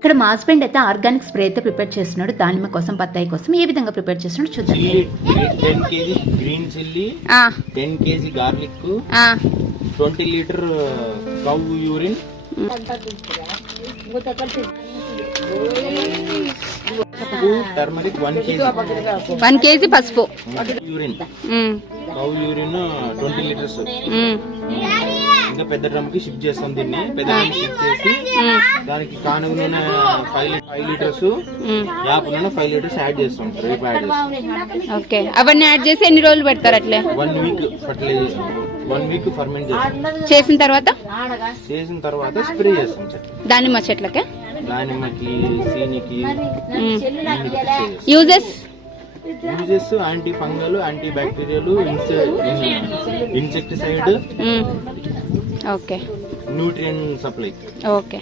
ఇక్కడ మా హస్బెండ్ అయితే ఆర్గానిక్ స్ప్రే అయితే ప్రిపేర్ చేస్తున్నాడు దానిమ్మ కోసం, బత్తాయి కోసం. ఏ విధంగా ప్రిపేర్ చేస్తున్నాడు చూద్దాం. 10 kg green chilli, 10 kg garlic, 20 litre cow urine, 1 kg పసుపు, యూరిన్, కౌ యూరిన్ 20 లీటర్స్. ఇంకా పెద్ద డ్రమ్ కి షిఫ్ట్ చేస్తాం. దీన్ని పెద్ద డ్రమ్ షిఫ్ట్ చేసి దానికి కానుగ నూనె 5 లీటర్స్, యాప్ నూనె 5 లీటర్స్ యాడ్ చేస్తాం. రేపు యాడ్ చేస్తాం. ఓకే, అవన్నీ యాడ్ చేసి ఎన్ని రోజులు పెడతారు అట్లే? 1 వీక్ ఫర్టిలైజర్, 1 వీక్ ఫర్మెంట్ చేసిన తర్వాత స్ప్రే చేస్తాం దానిమ్మ చెట్లకే, దానిమ్మకి, సీనికి. Uses antifungal, antibacterial, insecticide, okay, nutrient supply. Okay.